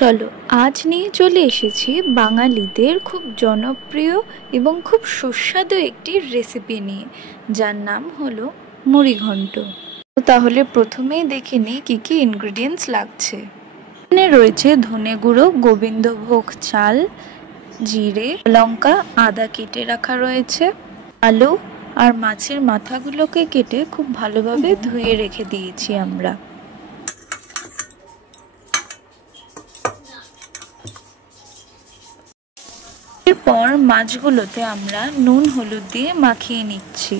চলো আজ নিয়ে চলে এসেছি বাঙালিদের খুব জনপ্রিয় এবং খুব সুস্বাদু একটি রেসিপি নিয়ে, যার নাম হলো মুড়িঘণ্ট। তাহলে প্রথমেই দেখে নিই কি কি ইনগ্রেডিয়েন্টস লাগছে। এখানে রয়েছে ধনে গুঁড়ো, গোবিন্দভোগ চাল, জিরে, লঙ্কা, আদা কেটে রাখা রয়েছে, আলু আর মাছের মাথাগুলোকে কেটে খুব ভালোভাবে ধুয়ে রেখে দিয়েছি আমরা। এরপর মাছগুলোতে আমরা নুন হলুদ দিয়ে মাখিয়ে নিচ্ছি।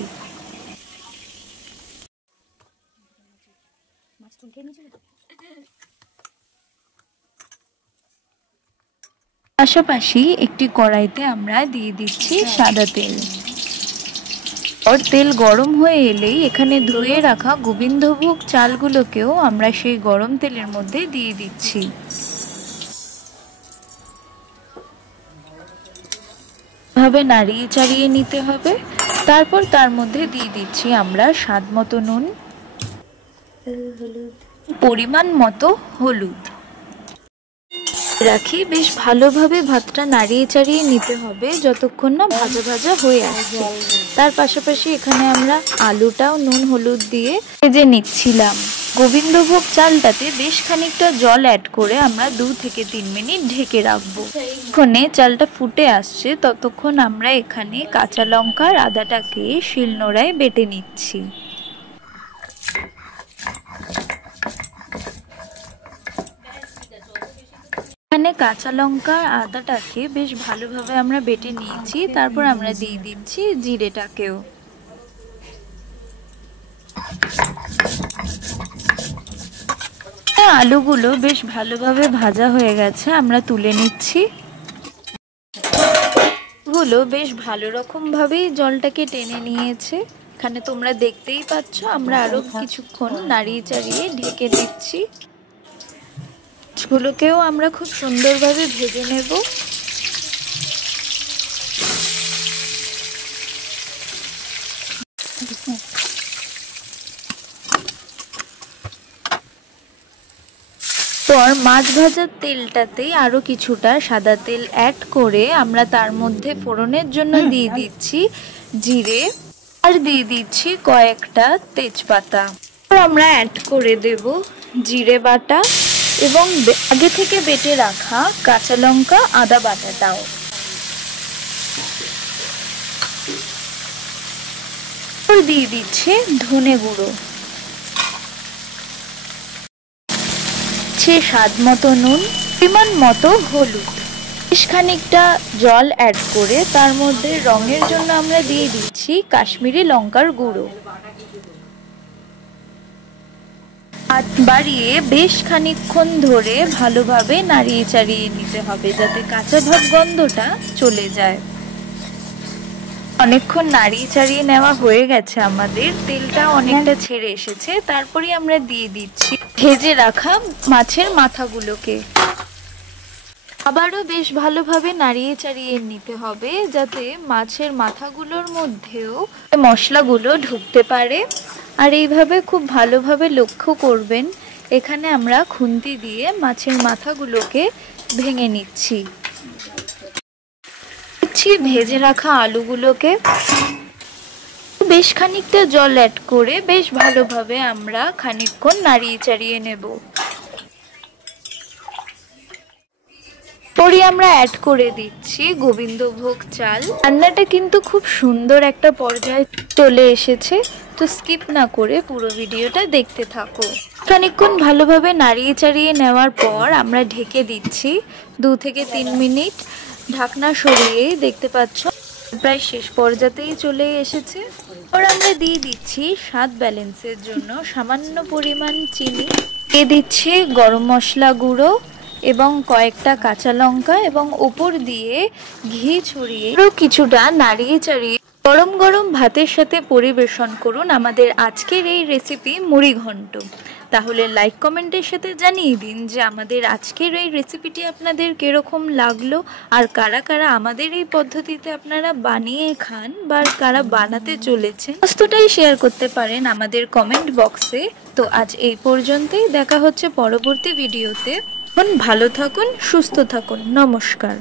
পাশাপাশি একটি কড়াইতে আমরা দিয়ে দিচ্ছি সাদা তেল। আর তেল গরম হয়ে এলেই এখানে ধুয়ে রাখা গোবিন্দভোগ চালগুলোকেও আমরা সেই গরম তেলের মধ্যে দিয়ে দিচ্ছি। ভাবে নাড়িয়ে চাড়িয়ে নিতে হবে। তারপর তার মধ্যে দিয়ে দিচ্ছি আমরা স্বাদ মতো নুন, পরিমাণ মতো হলুদ রাখি। বেশ ভালোভাবে ভাতটা নাড়িয়ে চাড়িয়ে নিতে হবে যতক্ষণ না ভাজা ভাজা হয়ে আসছে। তার পাশাপাশি এখানে আমরা আলুটাও নুন হলুদ দিয়ে ভেজে নিচ্ছিলাম। গোবিন্দভোগ চালটাতে বেশ খানিকটা জল অ্যাড করে আমরা 2 থেকে 3 মিনিট ঢেকে রাখবো। যতক্ষণে চালটা ফুটে আসছে ততক্ষণ আমরা এখানে কাঁচা লঙ্কা আর আদাটাকে শিলনোড়ায় বেটে নিচ্ছি। এখানে কাঁচা লঙ্কা আর আদাটাকে বেশ ভালোভাবে আমরা বেটে নিয়েছি। তারপর আমরা দিয়ে দিচ্ছি জিরেটাকেও। আলুগুলো বেশ ভালোভাবে ভাজা হয়ে গেছে, আমরা তুলে নিচ্ছি। গুলো বেশ ভালো রকম ভাবেই জলটাকে টেনে নিয়েছে। এখানে তোমরা দেখতেই পাচ্ছ আমরা আরো কিছুক্ষণ নাড়িয়ে চাড়িয়ে ঢেকে দিচ্ছি। মাছগুলোকেও আমরা খুব সুন্দরভাবে ভেজে নেব। পর মাছ ভাজার তেলটাতেই আরো কিছুটা সাদা তেল অ্যাড করে আমরা তার মধ্যে ফোড়নের জন্য দিয়ে দিচ্ছি জিরে আর দিয়ে দিচ্ছি কয়েকটা তেজপাতা। আমরা অ্যাড করে দেব জিরে বাটা এবং আগে থেকে বেটে রাখা কাঁচা লঙ্কা আদা বাটাটাও। দিয়ে দিচ্ছে ধনে গুঁড়ো, স্বাদ মতো নুন, পরিমাণ মতো হলুদ, বেশ খানিকটা জল অ্যাড করে তার মধ্যে রঙের জন্য আমরা দিয়ে দিচ্ছি কাশ্মীরি লঙ্কার গুঁড়ো। হাত বাড়িয়ে বেশ খানিকক্ষণ ধরে ভালোভাবে নাড়িয়ে চাড়িয়ে নিতে হবে যাতে কাঁচা ভাব গন্ধটা চলে যায়। অনেকক্ষণ নাড়িয়ে চাড়িয়ে নেওয়া হয়ে গেছে, আমাদের তেলটা অনেকটা ছেড়ে এসেছে। তারপরে আমরা দিয়ে দিচ্ছি ভেজে রাখা মাছের মাথাগুলোকে। আবারও বেশ ভালোভাবে নাড়িয়ে চাড়িয়ে নিতে হবে যাতে মাছের মাথাগুলোর মধ্যেও মশলাগুলো ঢুকতে পারে। আর এইভাবে খুব ভালোভাবে লক্ষ্য করবেন এখানে আমরা খুন্তি দিয়ে মাছের মাথাগুলোকে ভেঙে নিচ্ছি। ভেজে রাখা আলুগুলোকে বেশ খানিকটা জল অ্যাড করে বেশ ভালোভাবে আমরা খানিকক্ষণ নাড়িয়ে চাড়িয়ে নেব। পরে আমরা অ্যাড করে দিচ্ছি গোবিন্দভোগ চাল। রান্নাটা কিন্তু খুব সুন্দর একটা পর্যায়ে চলে এসেছে, তো স্কিপ না করে পুরো ভিডিওটা দেখতে থাকো। খানিকক্ষণ ভালোভাবে নাড়িয়ে চাড়িয়ে নেওয়ার পর আমরা ঢেকে দিচ্ছি 2 থেকে 3 মিনিট। ঢাকনা সরিয়ে দেখতে পাচ্ছ প্রায় শেষ পর্যাতেই চলে এসেছে। আর আমরা দিয়ে দিচ্ছি স্বাদ ব্যালেন্সের জন্য সামান্য পরিমাণ চিনি, দিয়ে দিচ্ছি গরম মশলা গুঁড়ো এবং কয়েকটা কাঁচা লঙ্কা এবং উপর দিয়ে ঘি ছড়িয়ে কিছুটা নাড়িয়ে চাড়িয়ে গরম গরম ভাতের সাথে পরিবেশন করুন আমাদের আজকের এই রেসিপি মুড়িঘণ্ট। তাহলে লাইক কমেন্টের সাথে জানিয়ে দিন যে আমাদের আজকের এই রেসিপিটি আপনাদের কিরকম লাগলো, আর কারা কারা আমাদের এই পদ্ধতিতে আপনারা বানিয়ে খান বা কারা বানাতে চলেছেন সমস্তটাই শেয়ার করতে পারেন আমাদের কমেন্ট বক্সে। তো আজ এই পর্যন্তই, দেখা হচ্ছে পরবর্তী ভিডিওতে। ভালো থাকুন, সুস্থ থাকুন, নমস্কার।